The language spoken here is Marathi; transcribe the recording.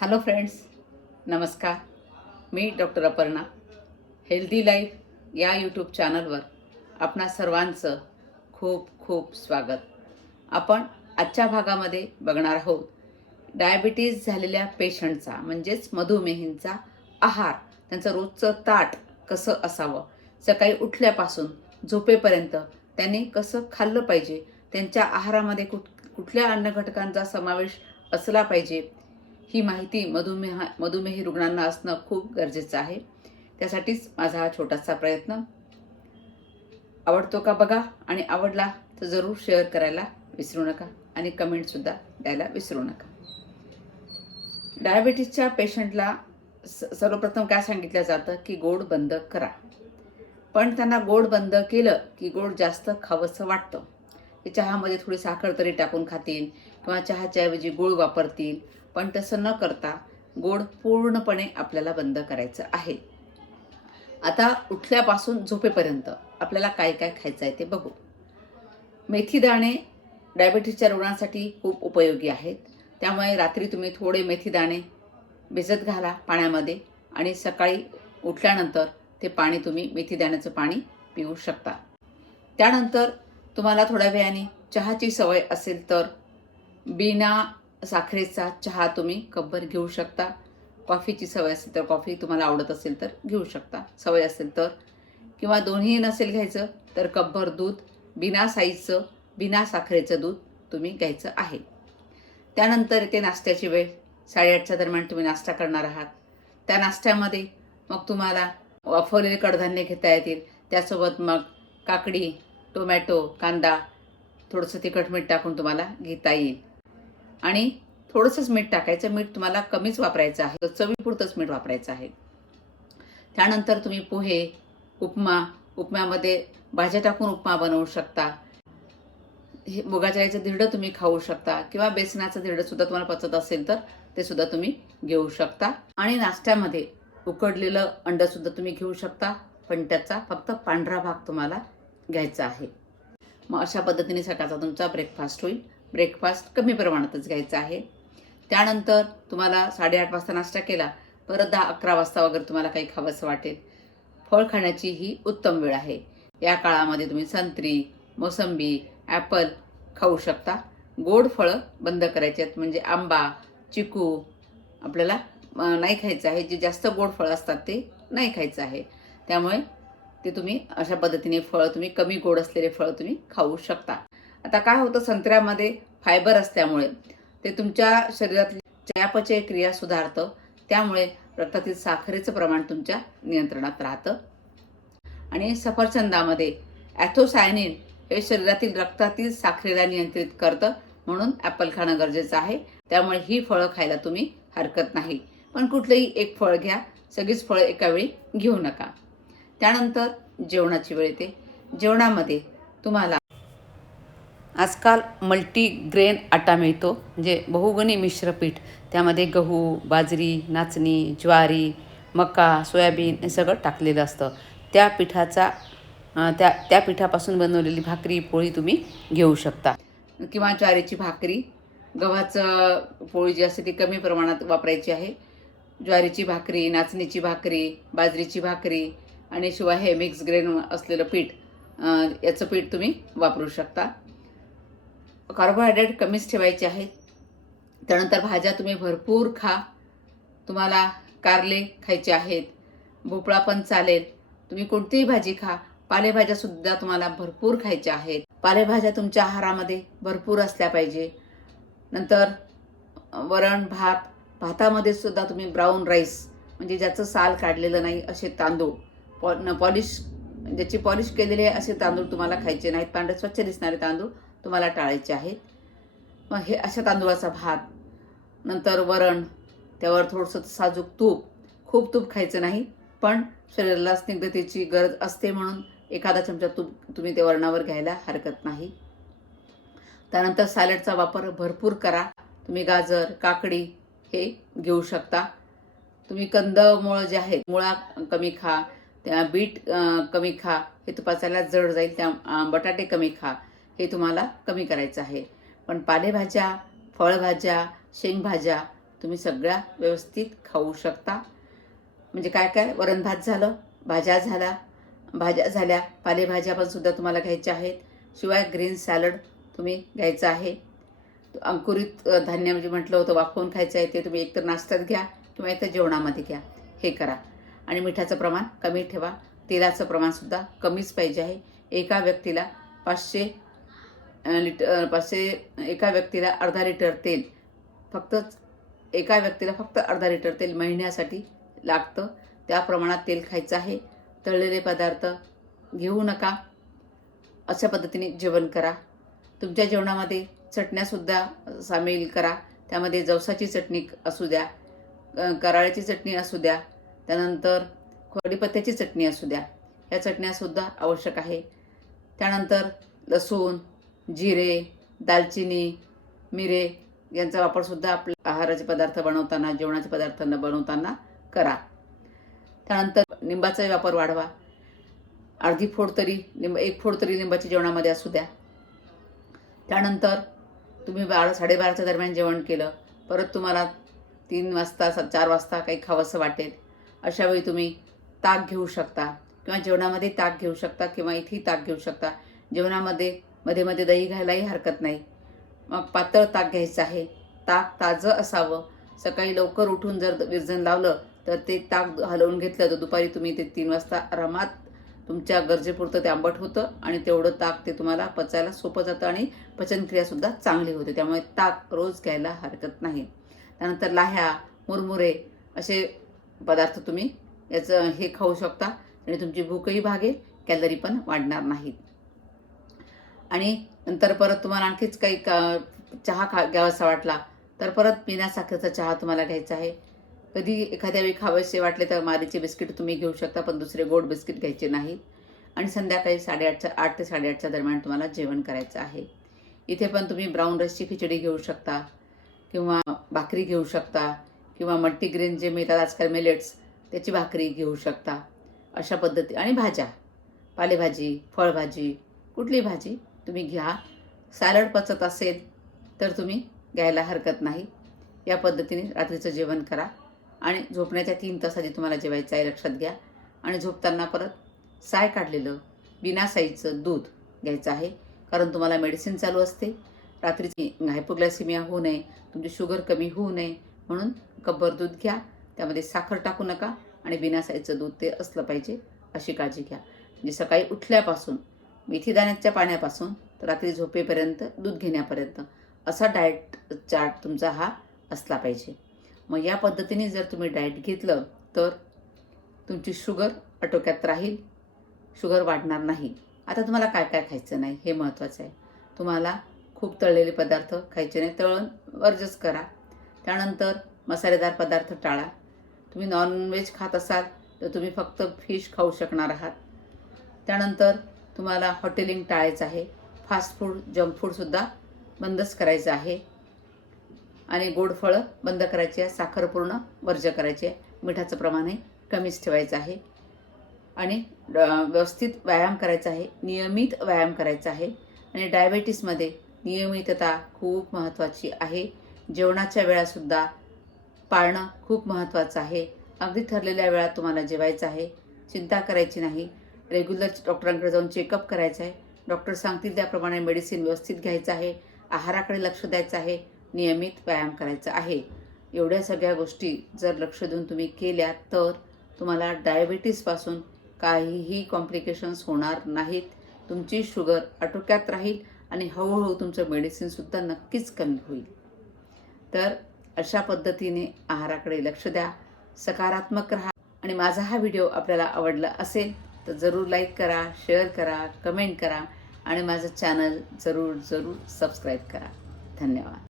हॅलो फ्रेंड्स नमस्कार मी डॉक्टर अपर्णा हेल्दी लाईफ या यूट्यूब चॅनलवर आपणा सर्वांचं खूप खूप स्वागत. आपण आजच्या भागामध्ये बघणार आहोत डायबिटीज झालेल्या पेशंटचा म्हणजेच मधुमेहींचा आहार. त्यांचं रोजचं ताट कसं असावं? सकाळी उठल्यापासून झोपेपर्यंत त्यांनी कसं खाल्लं पाहिजे? त्यांच्या आहारामध्ये कुठ कुठल्या अन्नघटकांचा समावेश असला पाहिजे? ही माहिती मधुमेह मधुमेही रुग्णांना असणं खूप गरजेचं आहे. त्यासाठीच माझा हा छोटासा प्रयत्न. आवडतो का बघा? आणि आवडला तर जरूर शेअर करायला विसरू नका आणि कमेंटसुद्धा द्यायला विसरू नका. डायबिटीसच्या पेशंटला स सर्वप्रथम काय सांगितलं जातं? की गोड बंद करा. पण त्यांना गोड बंद केलं की गोड जास्त खावंसं वाटतं. ते चहामध्ये थोडी साखर तरी टाकून खातील किंवा चहाच्याऐवजी गुळ वापरतील. पण तसं न करता गोड पूर्णपणे आपल्याला बंद करायचं आहे. आता उठल्यापासून झोपेपर्यंत आपल्याला काय काय खायचं आहे ते बघू. मेथी दाणे डायबिटीसच्या रुग्णांसाठी खूप उपयोगी आहेत. त्यामुळे रात्री तुम्ही थोडे मेथी दाणे भिजत घाला पाण्यामध्ये आणि सकाळी उठल्यानंतर ते पाणी तुम्ही मेथी दाण्याचं पाणी पिऊ शकता. त्यानंतर तुम्हाला थोड्या वेळाने चहाची सवय असेल तर बिना साखरेचा चहा तुम्ही कपभर घेऊ शकता. कॉफीची सवय असेल तर कॉफी तुम्हाला आवडत असेल तर घेऊ शकता. सवय असेल तर. किंवा दोन्ही नसेल घ्यायचं तर कपभर दूध बिना साईजचं बिना साखरेचं दूध तुम्ही घ्यायचं आहे. त्यानंतर येते नाश्त्याची वेळ. साडेआठच्या दरम्यान तुम्ही नाश्ता करणार आहात. त्या नाश्त्यामध्ये मग तुम्हाला वाफवलेले कडधान्य घेता येतील. त्यासोबत मग काकडी टोमॅटो कांदा थोडंसं तिखट मीठ टाकून तुम्हाला घेता येईल. आणि थोडंसंच मीठ टाकायचं. मीठ तुम्हाला कमीच वापरायचं आहे. चवीपुरतंच मीठ वापरायचं आहे. त्यानंतर तुम्ही पोहे उपमा उपम्यामध्ये भाज्या टाकून उपमा बनवू शकता. हे मुगाच्या डाळीचं धिरडं तुम्ही खाऊ शकता किंवा बेसनाचं धिरडं सुद्धा तुम्हाला पचत असेल तर ते सुद्धा तुम्ही घेऊ शकता. आणि नाश्त्यामध्ये उकडलेलं अंड सुद्धा तुम्ही घेऊ शकता पण त्याचा फक्त पांढरा भाग तुम्हाला घ्यायचा आहे. मग अशा पद्धतीने सकाळचा तुमचा ब्रेकफास्ट होईल. ब्रेकफास्ट कमी प्रमाणातच घ्यायचा आहे. त्यानंतर तुम्हाला साडेआठ वाजता नाश्ता केला परत दहा अकरा वाजता वगैरे तुम्हाला काही खावंसं वाटेल. फळ खाण्याची ही उत्तम वेळ आहे. या काळामध्ये तुम्ही संत्री मोसंबी ॲपल खाऊ शकता. गोड फळं बंद करायची आहेत म्हणजे आंबा चिकू आपल्याला नाही खायचं आहे. जे जास्त गोड फळं असतात ते नाही खायचं आहे. त्यामुळे ते तुम्ही अशा पद्धतीने फळं तुम्ही कमी गोड असलेले फळं तुम्ही खाऊ शकता. आता काय होतं संत्र्यामध्ये फायबर असल्यामुळे ते तुमच्या शरीरातली चयापचय क्रिया सुधारतं. त्यामुळे रक्तातील साखरेचं प्रमाण तुमच्या नियंत्रणात राहतं. आणि सफरचंदामध्ये ॲथोसायनिन हे शरीरातील रक्तातील साखरेला नियंत्रित करतं. म्हणून ॲपल खाणं गरजेचं आहे. त्यामुळे ही फळं खायला तुम्ही हरकत नाही. पण कुठलंही एक फळ घ्या. सगळीच फळं एकावेळी घेऊ नका. त्यानंतर जेवणाची वेळ येते. जेवणामध्ये तुम्हाला आजकाल मल्टीग्रेन आटा मिळतो म्हणजे बहुगुणी मिश्र पीठ. त्यामध्ये गहू बाजरी नाचणी ज्वारी मका सोयाबीन हे सगळं टाकलेलं असतं. त्या पिठाचा त्या त्या पिठापासून बनवलेली भाकरी पोळी तुम्ही घेऊ शकता. किंवा ज्वारीची भाकरी. गव्हाचं पोळी जी असते ती कमी प्रमाणात वापरायची आहे. ज्वारीची भाकरी नाचणीची भाकरी बाजरीची भाकरी आणि शिवाय हे मिक्स ग्रेन असलेलं पीठ याचं पीठ तुम्ही वापरू शकता. कार्बोहायड्रेट कमीच ठेवायचे आहेत त्यानंतर भाज्या तुम्ही भरपूर खा. तुम्हाला कारले खायचे आहेत. भोपळा पण चालेल. तुम्ही कोणतीही भाजी खा. पालेभाज्यासुद्धा तुम्हाला भरपूर खायच्या आहेत. पालेभाज्या तुमच्या आहारामध्ये भरपूर असल्या पाहिजे. नंतर वरण भात भातामध्ये सुद्धा तुम्ही ब्राऊन राईस म्हणजे ज्याचं साल काढलेलं नाही असे तांदूळ पॉ न पॉलिश ज्याची पॉलिश केलेले असे तांदूळ तुम्हाला खायचे नाहीत. पांढरे स्वच्छ दिसणारे तांदूळ तुम्हाला टाळायचे आहेत. मग हे अशा तांदूळाचा भात नंतर वरण त्यावर थोडंसं साजूक तूप खूप तूप खायचं नाही पण शरीराला स्निग्धतेची गरज असते म्हणून एखादा चमचा तूप तुम्ही त्या वरणावर घ्यायला हरकत नाही. त्यानंतर सॅलडचा वापर भरपूर करा. तुम्ही गाजर काकडी हे घेऊ शकता. तुम्ही कंदमुळं जे आहेत मुळा कमी खा त्या बीट कमी खा हे तुपाचायला जड जाईल त्या बटाटे कमी खा. हे तुम्हाला कमी करायचं आहे. पण पालेभाज्या फळभाज्या शेंगभाज्या तुम्ही सगळ्या व्यवस्थित खाऊ शकता. म्हणजे काय काय? वरण भात झालं भाज्या झाल्या भाज्या झाल्या पालेभाज्या पण सुद्धा तुम्हाला घ्यायच्या आहेत. शिवाय ग्रीन सॅलड तुम्ही घ्यायचं आहे. अंकुरित धान्य म्हणजे म्हटलं होतं वाफवून खायचं आहे ते तुम्ही एकतर नाश्त्यात घ्या किंवा एकतर जेवणामध्ये घ्या. हे करा. आणि मिठाचं प्रमाण कमी ठेवा. तेलाचं प्रमाणसुद्धा कमीच पाहिजे आहे. एका व्यक्तीला पाचशे लिटर पाचशे एका व्यक्तीला अर्धा लिटर तेल. फक्तच एका व्यक्तीला फक्त अर्धा लिटर तेल महिन्यासाठी लागतं. त्या प्रमाणात तेल खायचं आहे. तळलेले पदार्थ घेऊ नका. अशा पद्धतीने जेवण करा. तुमच्या जेवणामध्ये चटण्यासुद्धा सामील करा. त्यामध्ये जवसाची चटणी असू द्या कराळ्याची चटणी असू द्या त्यानंतर खोडीपत्त्याची चटणी असू द्या. ह्या चटण्यासुद्धा आवश्यक आहे. त्यानंतर लसूण जिरे दालचिनी मिरे यांचा वापरसुद्धा आपल्या आहाराचे पदार्थ बनवताना जेवणाचे पदार्थ बनवताना करा. त्यानंतर निंबाचाही वापर वाढवा. अर्धी फोड तरी निंब एक फोड तरी लिंबाची जेवणामध्ये असू द्या. त्यानंतर तुम्ही बारा साडेबाराच्या दरम्यान जेवण केलं परत तुम्हाला तीन वाजता सा- चार वाजता काही खावंसं वाटेल अशा वेळी तुम्ही ताक घेऊ शकता किंवा जेवणामध्ये ताक घेऊ शकता किंवा इथेही ताक घेऊ शकता. जेवणामध्ये मध्ये मध्ये दही घ्यायलाही हरकत नाही. मग पातळ ताक घ्यायचं आहे. ताक ताजं असावं. सकाळी लवकर उठून जर विरजन लावलं तर ते ताक हलवून घेतलं तर दुपारी तुम्ही ते तीन वाजता आरामात तुमच्या गरजेपुरतं ते आंबट होतं आणि तेवढं ताक ते तुम्हाला पचायला सोपं जातं आणि पचनक्रियासुद्धा चांगली होते. त्यामुळे ताक रोज घ्यायला हरकत नाही. त्यानंतर लाह्या मुरमुरे असे पदार्थ तुम्ही याचं हे खाऊ शकता आणि तुमची भूकही भागेल कॅलरी पण वाढणार नाहीत. आणि नंतर परत तुम्हाला आणखीच काही का चहा खा घ्यावासा वाटला तर परत पिण्यासाखरेचा चहा तुम्हाला घ्यायचा आहे. कधी एखाद्या वेळी खावेसे वाटले तर मारीचे बिस्किट तुम्ही घेऊ शकता पण दुसरे गोड बिस्किट घ्यायचे नाही. आणि संध्याकाळी साडेआठच्या आठ ते साडेआठच्या दरम्यान तुम्हाला जेवण करायचं आहे. इथे पण तुम्ही ब्राऊन राईसची खिचडी घेऊ शकता किंवा भाकरी घेऊ शकता किंवा मल्टीग्रेन जे मिळतात आजकाल मिलेट्स त्याची भाकरी घेऊ शकता. अशा पद्धती आणि भाज्या पालेभाजी फळभाजी कुठली भाजी तुम्ही घ्या. सॅलड पचत असेल तर तुम्ही घ्यायला हरकत नाही. या पद्धतीने रात्रीचं जेवण करा. आणि झोपण्याच्या तीन तासाची तुम्हाला जेवायचं आहे लक्षात घ्या. आणि झोपताना परत साय काढलेलं बिना साईचं दूध घ्यायचं आहे. कारण तुम्हाला मेडिसिन चालू असते. रात्रीची हायपोग्लायसिमिया होऊ नये तुमची शुगर कमी होऊ नये म्हणून कब्बर दूध घ्या. त्यामध्ये साखर टाकू नका आणि बिना साईचं दूध ते असलं पाहिजे अशी काळजी घ्या. म्हणजे सकाळी उठल्यापासून मेथीदाण्याच्या पाण्यापासून रात्री झोपेपर्यंत दूध घेण्यापर्यंत असा डाएट चार्ट तुमचा हा असला पाहिजे. मग या पद्धतीने जर तुम्ही डाएट घेतलं तर तुमची शुगर आटोक्यात राहील. शुगर वाढणार नाही. आता तुम्हाला काय काय खायचं नाही हे महत्त्वाचं आहे. तुम्हाला खूप तळलेले पदार्थ खायचे नाही तळण वर्जच करा. त्यानंतर मसालेदार पदार्थ टाळा. तुम्ही नॉनव्हेज खात असाल तर तुम्ही फक्त फिश खाऊ शकणार आहात. त्यानंतर तुम्हाला हॉटेलिंग टाळायचं आहे फास्ट फूड जंक फूडसुद्धा बंदच करायचं आहे. आणि गोड फळं बंद करायची आहे साखर पूर्ण वर्ज करायची आहे. मिठाचं प्रमाणही कमीच ठेवायचं आहे. आणि व्यवस्थित व्यायाम करायचा आहे नियमित व्यायाम करायचा आहे. आणि डायबेटीसमध्ये नियमितता खूप महत्त्वाची आहे. जेवणाच्या वेळासुद्धा पाळणं खूप महत्त्वाचं आहे. अगदी ठरलेल्या वेळात तुम्हाला जेवायचं आहे. चिंता करायची नाही. रेग्युलर डॉक्टरांकडे जाऊन चेकअप करायचं आहे. डॉक्टर सांगतील त्याप्रमाणे मेडिसिन व्यवस्थित घ्यायचं आहे. आहाराकडे लक्ष द्यायचं आहे. नियमित व्यायाम करायचा आहे. एवढ्या सगळ्या गोष्टी जर लक्ष देऊन तुम्ही केल्या तर तुम्हाला डायबिटीसपासून काहीही कॉम्प्लिकेशन्स होणार नाहीत. तुमची शुगर आटोक्यात राहील आणि हळूहळू तुमचं मेडिसिनसुद्धा नक्कीच कमी होईल. तर अशा पद्धतीने आहाराकडे लक्ष द्या. सकारात्मक राहा. आणि माझा हा व्हिडिओ आपल्याला आवडला असेल तर जरूर लाईक करा शेअर करा कमेंट करा आणि माझं चॅनल जरूर जरूर सबस्क्राईब करा. धन्यवाद.